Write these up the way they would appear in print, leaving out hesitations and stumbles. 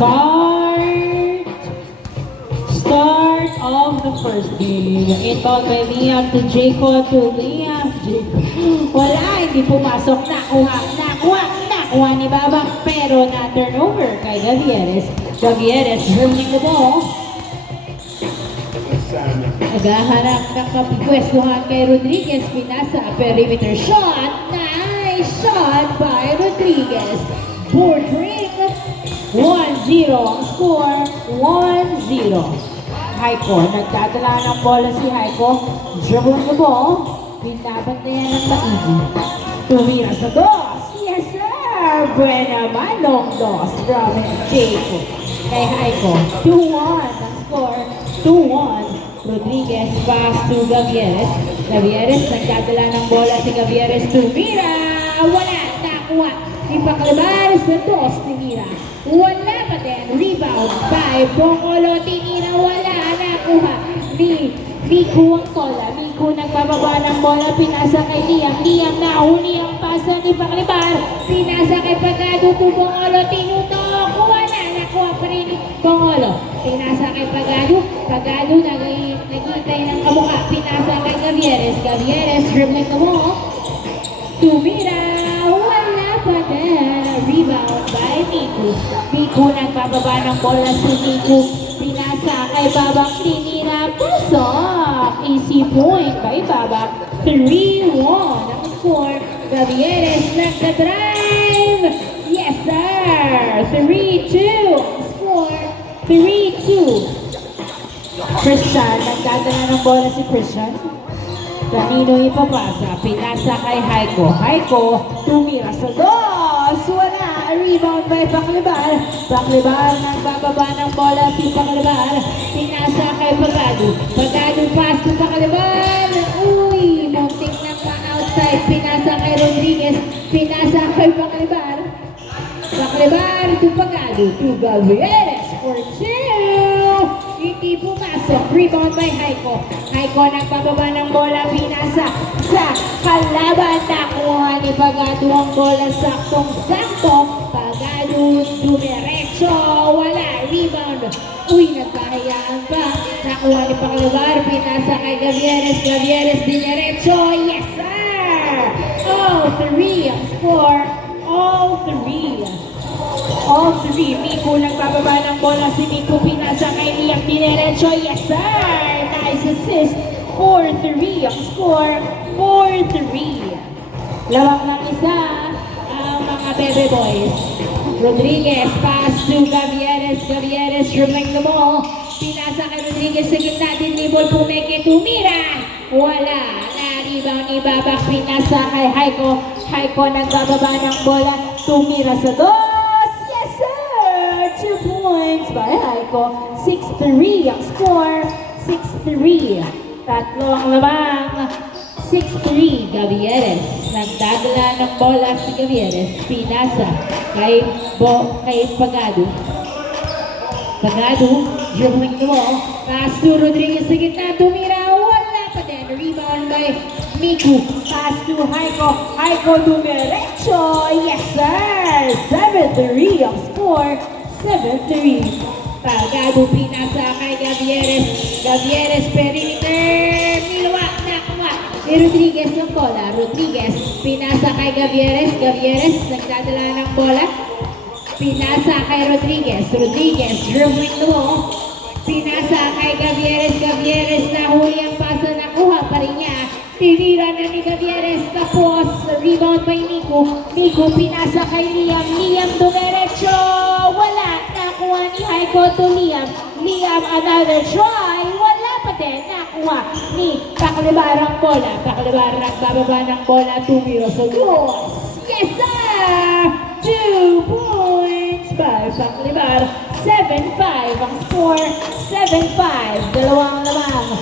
Start of the first game. Ito kay Liam to Jacob to Liam. Wala, hindi pumasok. Nakuha ni Babak. Pero na turnover kay Gavieres. Gavieres dribbling the ball. Naghaharap ng kapipwestuhan kay Rodriguez. Pinasa, perimeter shot. Nice shot by Rodriguez. Board ring. 1-0 ang score. 1-0. Haiko, nagdadala ng bola si Haiko. Dribble the ball. Binabat na yan ng maigi. Tumira sa dos. Yes sir! Buena manong dos from Jacob. Kay Haiko. 2-1 ang score. 2-1. Rodriguez pass to Gavieres. Gavieres, nagdadala ng bola si Gavieres. Tumira! Wala! Nakuha! Ipakalabar sa dos ni Mira. Wala pa din. Rebound by Bongolo. Tinira. Wala. Nakuha ni Miku ang tola. Miku nagbababa ng bola. Pinasa kay Liam. Liam nahuli ang pasa ni Paklibar. Pinasa kay Pagado to Bongolo. Tinutok. Wala. Nakuha pa rin Bongolo. Pinasa kay Pagado. Pagado nagitay ng kamukha. Pinasa kay Gavieres. Gavieres dribbling the ball. Tumira. Wala pa din. Rebound by Miku. Miku nagbababa ng bola si Miku. Pinasa kay Babak. Tinira. Pasok. Easy point kay Babak. 3-1 ang score. Gavieres nagka-drive. Yes sir. 3-2 ang score. 3-2. Christian. Nagdadala ng bola si Christian. Kanino ipapasa? Pinasa kay Haiko. Haiko, tumira sa dos. Wala. Rebound by Paklibar. Paklibar, nagbababa ng bola si Paklibar. Pinasa kay Pagado. Pagado pass to Paklibar. Uy, muntik na pa outside. Pinasa kay Rodriguez. Pinasa kay Paklibar. Paklibar to Pagado. To Gavieres for 2. Hindi pumasok. Rebound by Haiko. Haiko nagbababa ng bola. Pinasa sa kalaban. Nakuha ni Pagado ang bola. Saktong-sakto. Pagado dumiretso. Wala. Rebound. Uy, nagkahayaan pa. Nakuha ni Paklibar. Pinasa kay Gavieres. Gavieres diretso. Yes, sir! All 3 ang score. All 3. All 3. Miku nagbababa ng bola si Miku. Pinasa kay Liam diretso. Yes sir! Nice assist. 4-3 ang score. 4-3. Lawak ng isa ang mga Bebe Boys. Rodriguez pass to Gavieres. Gavieres dribbling the ball. Pinasa kay Rodriguez sa gitna. Dinibol pumeke. Tumira. Wala. Na-rebound ni Babak. Pinasa kay Haiko. Haiko nagbababa ng bola. Tumira sa dos. 2 points by Haiko. 6-3 ang score. 6-3. Tatlo ang lamang. 6-3. Gavieres. Nagdadala ng bola si Gavieres. Pinasa kay Pagado. Pagado. Dribbling the ball. Pass to Rodriguez sa gitna. Tumira. Wala pa din. Rebound by Miku. Pass to Haiko. Haiko dumiretso. Yes sir. 7-3 ang score. 7-3. Pagado pinasa kay Gavieres. Gavieres perimeter. Niluwa. Nakuha ni Rodriguez ng bola. Rodriguez pinasa kay Gavieres. Gavieres nagdadala ng bola. Pinasa kay Rodriguez. Rodriguez dribbling the ball. Pinasa kay Gavieres. Gavieres nahuli ang pasa. Nakuha pa rin niya. Tinira na ni Gavieres. Tapos rebound by Miku. Miku pinasa kay Liam. Liam dumiretso. Wala. Nakuha ni Haiko to Liam. Liam another try. Wala pa din. Nakuha ni Paklibar ang bola. Paklibar nagbababa ng bola. Tumira sa dos. Yes sir! 2 points by Paklibar. 7-5 ang score. 7-5. Dalawang lamang.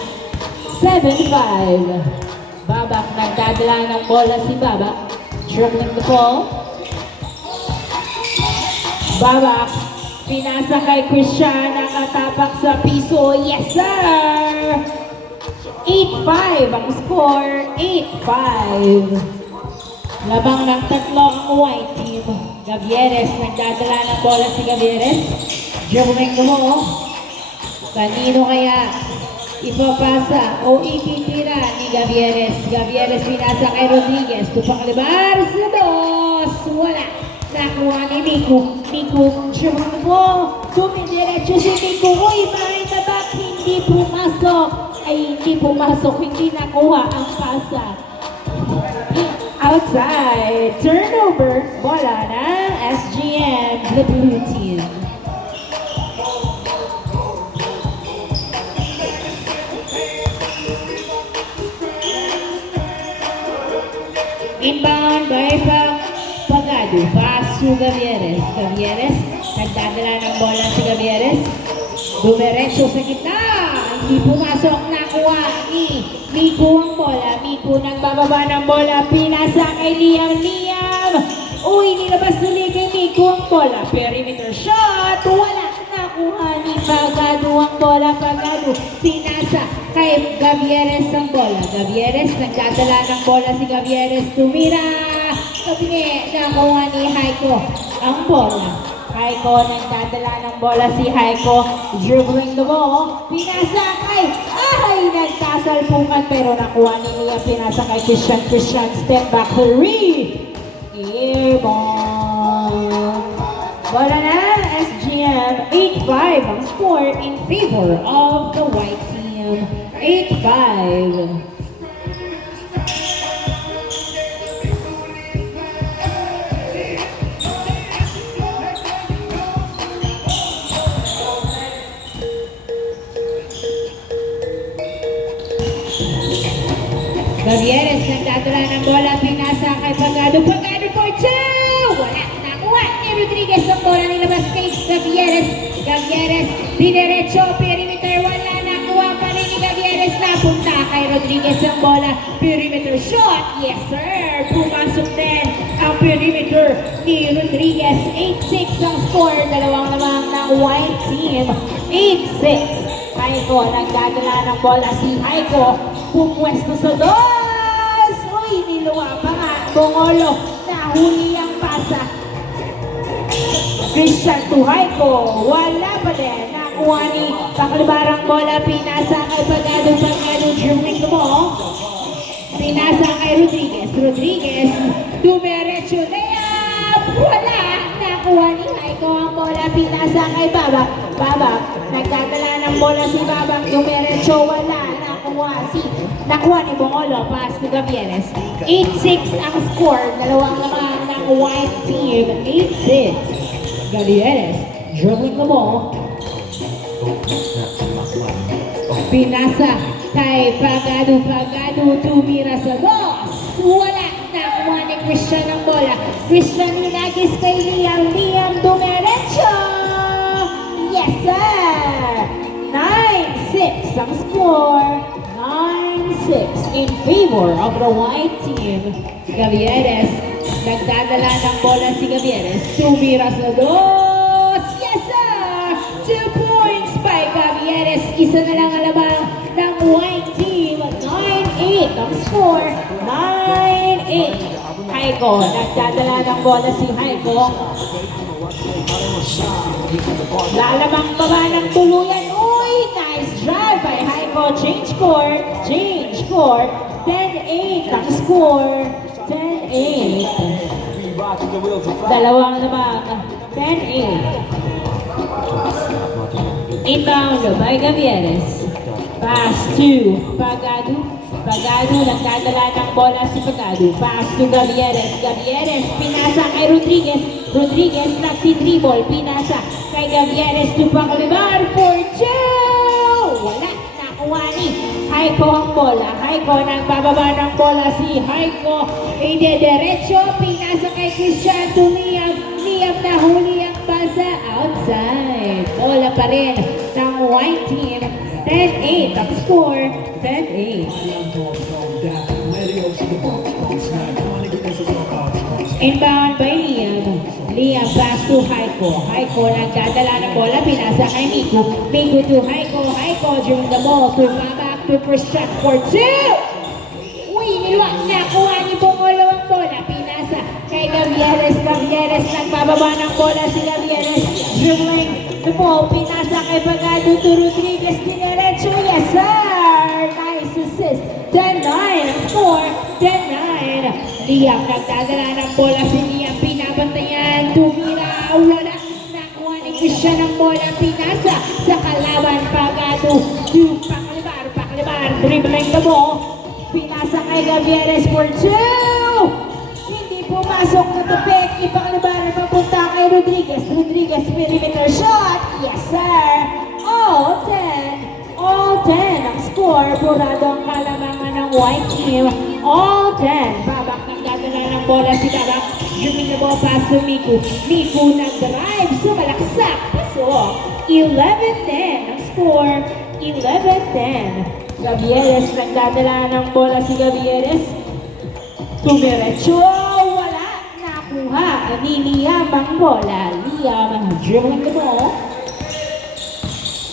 7-5. Babak nagdadala ng bola si Babak. Dribbling the ball. Babak. Pinasa kay Christian. Nakatapak sa piso. Yes sir! 8-5 ang score. 8-5. Labang ng tatlo ang white team. Gavieres. Nagdadala ng bola si Gavieres. Dribbling mo. Kanino kaya ipapasa o ititira ni Gavieres? Gavieres pinasa kay Rodriguez. Tupakalibar sa dos. Wala. Nakuha ni Miku. Miku, dribbling mo. Tumidiretso si Miku. Uy, behind the back. Hindi pumasok. Ay, hindi pumasok. Hindi nakuha ang pasa. Outside. Turnover. Bola ng SGM. The blue team. Inbound by Pagado. Pass to Gavieres. Gavieres. Nagdadala ng bola si Gavieres. Dumiretso sa gitna. Hindi pumasok. Nakuha ni Miku ang bola. Miku nagbababa ng bola. Pinasa kay Liam. Liam. Uy, nilabas ulit kay Miku ang bola. Perimeter shot. Wala. Nakuha ni Pagado ang bola. Pagado. Pinasa kay Gavieres ang bola. Gavieres. Nagdadala ng bola si Gavieres. Tumira. Kapingi. Nakuha ni Haiko ang bola. Haiko, nagdadala ng bola si Haiko. Dribbling the ball. Pinasa kay... Ay! Nagkasalpungan pero nakuha ni Liam. Pinasa kay Christian. Christian, step back. Three. Airborne. Bola na. SGM. 8-5 ang score in favor of the white team. 8-5. Gavieres nagdadala ng bola, pinasa kay Pagado. Pagado for two! Wala, nakuha ni Rodriguez ang bola, nilabas kay Gavieres. Gavieres, dinerecho, perimeter, wala, nakuha pa rin ni Gavieres. Napunta kay Rodriguez ang bola, perimeter shot, yes sir! Pumasok din ang perimeter ni Rodriguez. 8-6 ang score, dalawang lamang ng white team. 8-6. Haiko, nagdadala ng bola si Haiko. Pupwesto sa dos! Uy, niluwa pa nga. Bongolo, nahuli ang pasa. Christian to Haiko. Wala pa din. Nakuha ni Paklibarang bola. Pinasa kay Pagado. Pagado, dribbling the ball. Pinasa kay Rodriguez. Rodriguez, dumiretso. Layup! Wala! Nakuha ni Haiko ang bola. Pinasa kay Babak. Babak, nagdadala ng bola si Babak. Dumiretso, wala. Nakuha ni Bongolo, pass to Gavieres. 8-6 ang score, dalawang laman ng white team. 8-6. Gavieres, dribbling the ball. Pinasa kay Pagado. Pagado, tumira sa dos. Wala. Nakuha ni Christian ang bola. Christian hinagis kay Liam. Liam, dumiretso. Yes, sir. 9-6 ang score. 9-6 in favor of the white team. Gavieres, nagdadala ng bola si Gavieres. Tumira sa dos. Yes, sir! 2 points by Gavieres. Isa na lang alabang ng white team. 9-8 ang score. 9-8. Haiko, nagdadala ng bola si Haiko. Lalamang baba ng tuluyan. Uy, nice drive by Haiko. Change court. 10-8 ang score. 10-8. Dalawang lamang. 10-8. Inbound by Gavieres. Pass to Pagado. Pagado, nagdadala ng bola si Pagado. Pass to Gavieres. Gavieres, pinasa kay Rodriguez. Rodriguez, nagtitribol. Pinasa kay Gavieres to Paklibar for two! Wala, nakuha ni Haiko ang bola. Haiko, nagbababa ng bola si Haiko. Idederecho, pinasa kay Christian to Liam. Liam, nahuli ang pasa outside. Bola pa rin ng white team. 10-8 ang score. 10-8. Inbound by Liam. Liam pass to Haiko. Haiko nagdadala ng bola. Pinasa kay Miku. Miku to Haiko. Haiko during the ball to back to first shot for two. Uy, nilwa. Nakuha ni Bongolo ang bola. Pinasa kay Gavieres. Gavieres nagbababa ng bola si Gavieres. Dribbling. the ball, pinasa kay Pagado to Rodriguez, dinerecho, yes sir! Nice assist, 10-9 ang score, 10-9. Liam, nagdadala ng bola si Liam, pinabantayan, tumira, wala. Nakuha ni Christian ang bola, pinasa sa kalaban, Pagado to Paklibar, dribbling the ball, pinasa kay Gavieres for 2! Pumasok na tupik, ipaklibaran papunta kay Rodriguez. Rodriguez, perimeter shot. Yes, sir. All 10 ang score. Purado ang kalamangan ng white team. All 10. Babak nagdadala ng bola si Babak. Dribbling the ball pass to Miku. Miku nag-drive, sumalaksak. Pasok. 11-10 ang score. 11-10. Gavieres, nagdadala ng bola si Gavieres. Tumiretso. Nakuha ni Liam ang bola. Liam dribbling the ball.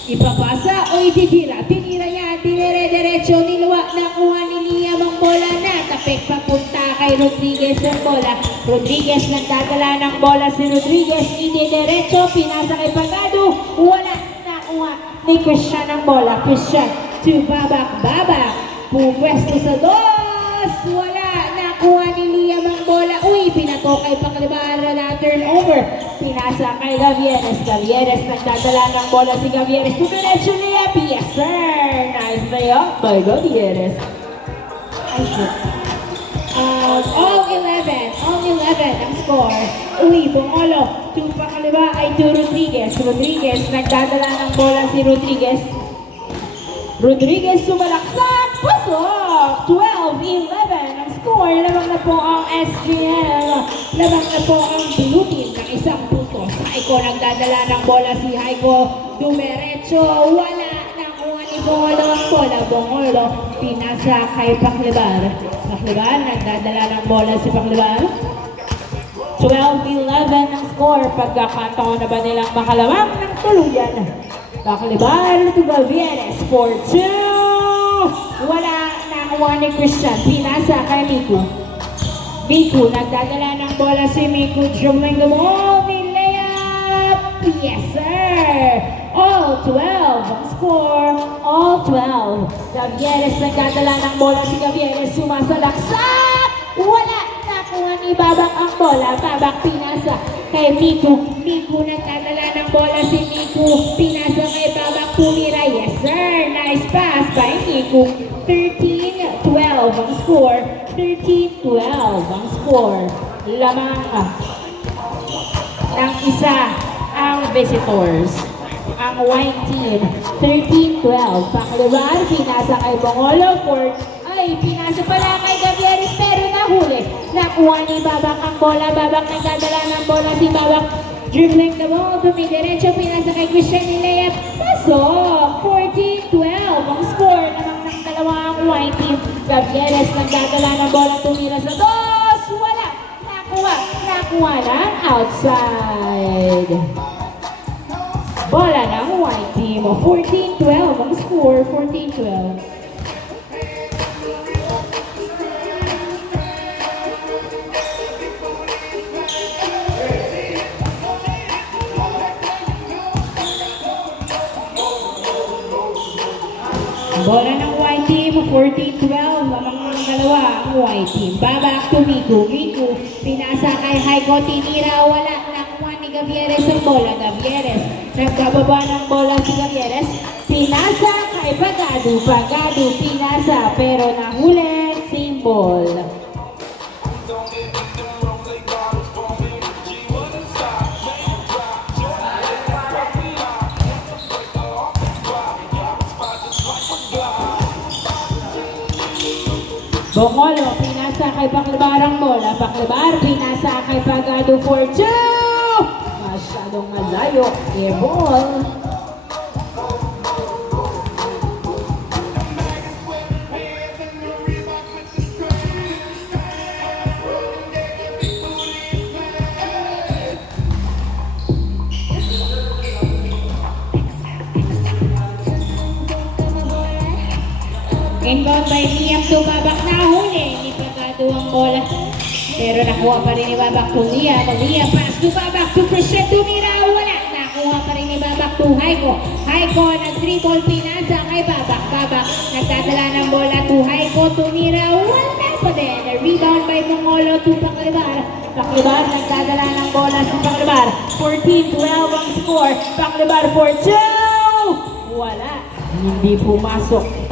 Ipapasa o ititira. Tinira niya. Dinere-derecho. Niluwa. Nakuha ni Liam ang bola. Natapik papunta kay Rodriguez ang bola. Rodriguez nagdadala ng bola si Rodriguez. Iniderecho. Pinasa kay Pagado. Wala. Nakuha ni Christian ang bola. Christian to Babak. Babak. Pupwesto sa dos. Wala. Nakuha ni Liam ang bola. Uy, pinato kay Paklibar na turnover. Pinasa kay Gavieres. Gavieres nagdadala ng bola si Gavieres. Tumiretso niya. Yes, sir. Nice layup by Gavieres. All 11 ang score. Uy, Bongolo. To Paklibar ay to Rodriguez. Rodriguez nagdadala ng bola si Rodriguez. Rodriguez sumalaksak. Pasok. 12-11 ang score. Lamang na po ang SGL. Lamang na po ang blue team ng isang punto. Haiko nagdadala ng bola si Haiko. Dumerecho. Wala. Nakuha ni Bongolo ang bola. Bongolo pinasa kay Paklibar. Paklibar nagdadala ng bola si Paklibar. 12-11 ang score. Pagkakataon na ba nilang makalamang ng tuluyan? Paklibar to Gavieres for 2. Wala. Nakuha ni Christian. Pinasa kay Miku. Miku. Nagdadala ng bola si Miku. Dribbling the ball. Layup. Yes, sir. All 12 ang score. All 12. Gavieres. Nagdadala ng bola si Gavieres. Sumasalaksak. Wala. Nakuha ni Babak ang bola. Babak pinasa kay Miku. Miku nagdadala ng bola si Miku. Pinasa kay Babak. Tumira. Yes, sir. Nice pass by Miku. 13-12 ang score. 13-12 ang score. Lamang ng isa ang visitors. Ang white team. 13-12. Paklibar. Pinasa kay Bongolo. Pinasa pala kay Gavieres pero nahuli. Nakuha ni Babak ang bola. Babak nagdadala ng bola si Babak. Dribbling the ball. Tumidiretso. Pinasa kay Christian Layup. Pasok. 14-12 ang score. Namang ng dalawang white team. Gavieres nagdadala ng bola. Tumira sa dos. Wala. Nakuha ng outside. Bola ng white team. 14-12 ang score. 14-12. Bola ng white team, 14-12, ang dalawa ang white team. Babak to Miku. Miku, pinasa kay Haiko, tinira, wala. Nakuha ni Gavieres ang bola. Gavieres, nagbababa ng bola si Gavieres. Pinasa kay Pagado. Pagado, pinasa, pero nahuli, same ball. Bongolo, pinasa kay Paklibar ang bola. Paklibar, pinasa kay Pagado for 2. Masyadong malayo. Air ball. Inbound by Liam to Babak. Nahuli ni Pagado ang bola. Pero nakuha pa rin ni Babak to Liam. Liam pass to Babak to Christian. Tumira. Wala. Nakuha pa rin ni ni Babak to Haiko. Haiko nag-dribble, pinasa kay Babak. Babak nagdadala ng bola to Haiko, tumira, wala pa din. Rebound by Mongolo to Paclibar. Paclibar nagdadala ng bola si Paclibar. 14-12 ang score. Paclibar for 2. Wala. Hindi pumasok.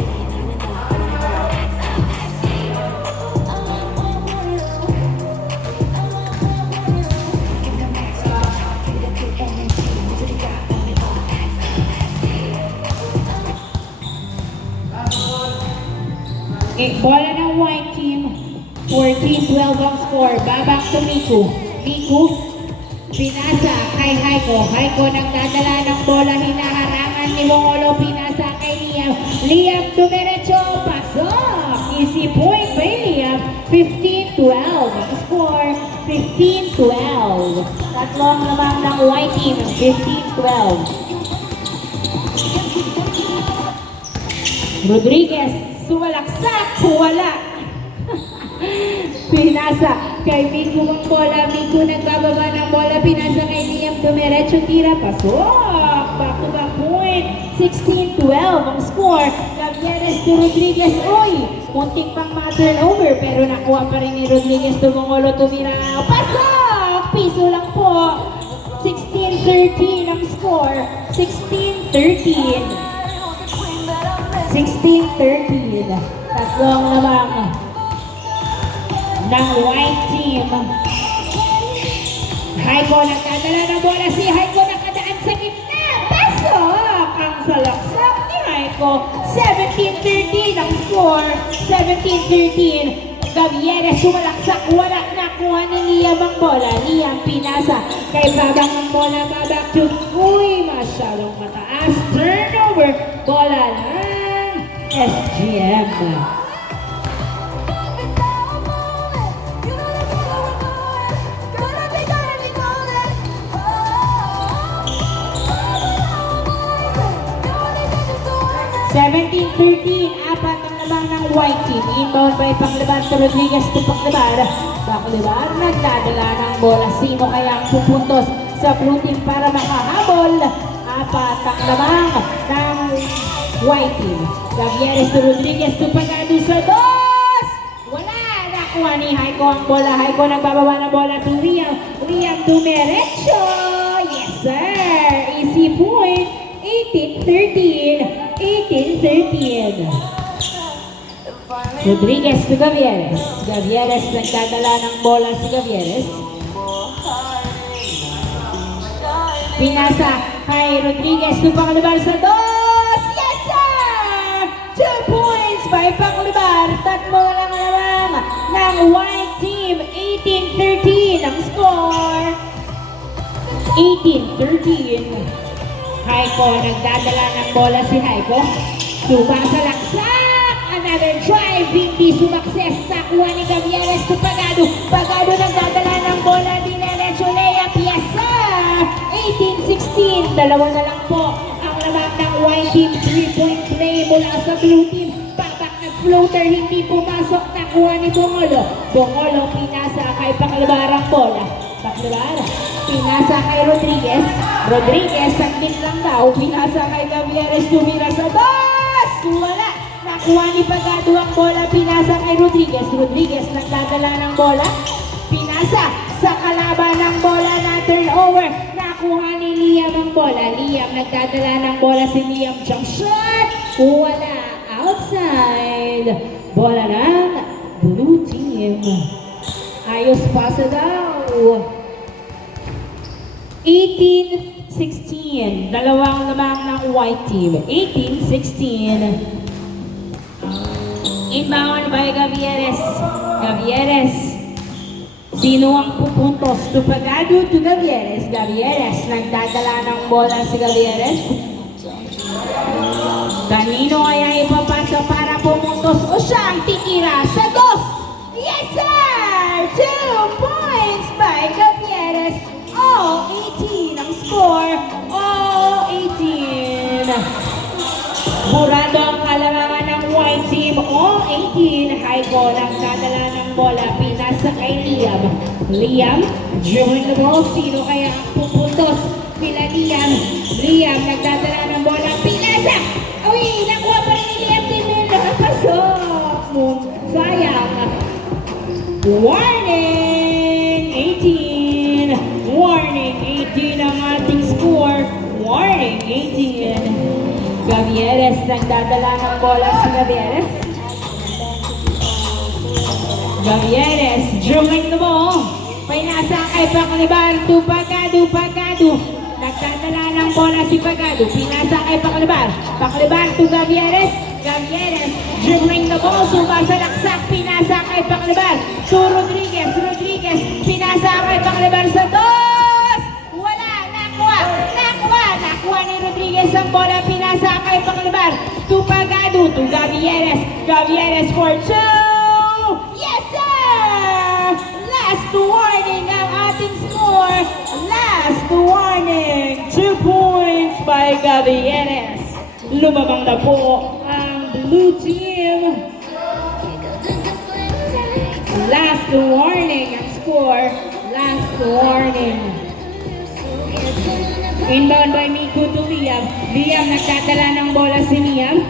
Bola ng white team. 14-12 ang score. Babak to Miku. Miku, pinasa kay Haiko. Haiko nagdadala ng bola. Hinaharangan ni Mongolo. Pinasa kay Liam. Liam dumiretso. Pasok. Easy point by Liam. 15-12 ang score. 15-12. Tatlong lamang ng white team. 15-12. Rodriguez. Sumalaksak. Wala. Pinasa kay Miku ang bola. Miku nagbababa ng bola. Pinasa kay Liam. Dumiretso tira. Pasok. Back to back point. 16-12 ang score. Gavieres to Rodriguez. Uy! Muntik pang ma-turnover. Pero nakuha pa rin ni Rodriguez to Mongolo. Tumira. Pasok! Piso lang po. 16-13 ang score. 16-13. 16-13. Tatlong lamang ng white team. Haiko nagdadala ng bola. Si Haiko nakadaan sa gitna. Pasok! Ang salaksak ni Haiko. 17-13 ang score. 17-13. Gavieres sumalaksak. Wala nakuha ni Liam ang bola. Liam pinasa kay Babak ang bola. Babak to. Uy! Masyadong mataas. Turnover. Bola ng SGM. Apat ang lamang ng white team. Inbound by Paclibar to Rodriguez to Paclibar. Paclibar nagdadala ng bola. Sino kaya ang pupuntos sa blue team para makahabol? Apat ang lamang ng white team. Gavieres to Rodriguez to Pagado sa dos. Wala. Nakuha ni Haiko ang bola. Haiko nagbababa ng bola to Liam. Liam dumiretso. Yes sir. Easy point. 18-13. 18-13. Rodriguez to Gavieres. Gavieres nagdadala ng bola si Gavieres. Pinasa kay Rodriguez to Paclibar sa dos. Yes sir! 2 points by Paclibar. Tatlo lang naman ng white team. 18-13 ang score. 18-13. Haiko, nagdadala ng bola si Haiko. Sumasalaksak. Another drive. Hindi sumakses. Nakuha ni Gavieres to Pagado. Pagado nagdadala ng bola. Dinerecho Lea Piesa. 18-16. Dalawa na lang po ang lamang ng white team. 3-point play mula sa blue team. Babak nag-floater. Hindi pumasok. Nakuha ni Bongolo. Bongolo pinasa kay Paclibar ang bola. Paclibar. Pinasa kay Rodriguez. Rodriguez, sakit lang daw. Pinasa kay Gavieres. Tumira sa dos. Wala. Nakuha ni Pagado ang bola. Pinasa kay Rodriguez. Rodriguez nagdadala ng bola. Pinasa sa kalaban ng bola na turnover. Nakuha ni Liam ang bola. Liam nagdadala ng bola si Liam. Jump shot. Wala. Outside. Bola ng blue team. Ayos pasa daw. 18-16. Dalawang lamang ng white team. 18-16. Inbound by Gavieres. Gavieres. Sino ang pupuntos? To Pagado to Gavieres. Gavieres. Nagdadala ng bola si Gavieres. Kanino kaya ipapasa para pumuntos? O siya ang titira sa dos. Yes sir! 2 points by Gavieres. All 18 ang score. All 18. Burado ang kalamangan ng white team. All 18. Haiko nagdadala ng bola. Pinasa kay Liam. Liam, drawing the ball. Sino kaya ang pupuntos Pila Liam. Liam, nagdadala ng bola. Pinasa! Uy, nakuha pa rin ni Liam din na nakapasok. Sayang. Warning! 18. Warning! 18 ang ating score. Warning! 18. Gavieres, nagdadala ng bola si Gavieres. Gavieres, dribbling the ball. Painasa kay Pacalibar to Pagado, Pagado. Nagdadala ng bola si Pagado. Pinasa kay Pacalibar. Pacalibar to Gavieres. Gavieres, dribbling the ball. Sumasalaksak. Pinasa kay Pacalibar to Rodriguez. Rodriguez, pinasa kay Pacalibar sa dos. Wala, nakuha. Nakuha. Nakuha ni Rodriguez ang bola. Pinasa kay Pacalibar to Pagado to Gavieres. Gavieres for two. Yes, sir! Last warning ang ating score. Last warning. 2 points by Gavieres. Lumabang na po ang blue team. Last warning ang score. Last warning. Inbound by Miku to Liam. Liam, nagdadala ng bola si Liam.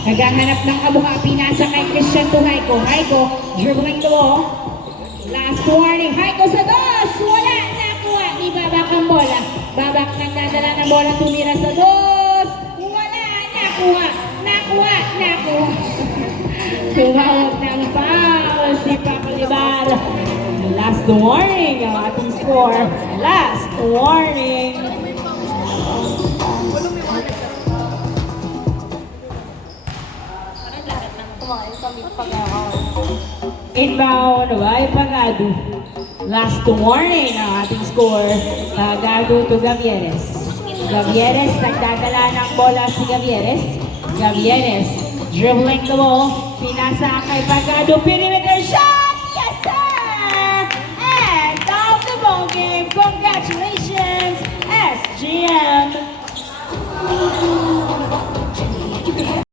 Naghahanap ng kabuha, pinasa kay Christian to Haiko. Haiko, dribbling the ball. Last warning, Haiko sa dos! Wala, nakuha. Ibabak ang bola. Babak, nagdadala ng bola, tumira sa dos. Wala, nakuha. Nakuha, nakuha. Tumawag ng foul si Pacalibar. Last warning ang ating score. Last warning. Inbound by Pagado. Last warning ang ating score. Pagado to Gavieres. Gavieres, nagdadala ng bola si Gavieres. Gavieres, dribbling the ball. Pinasa kay Pagado. Perimeter shot! Yes, sir!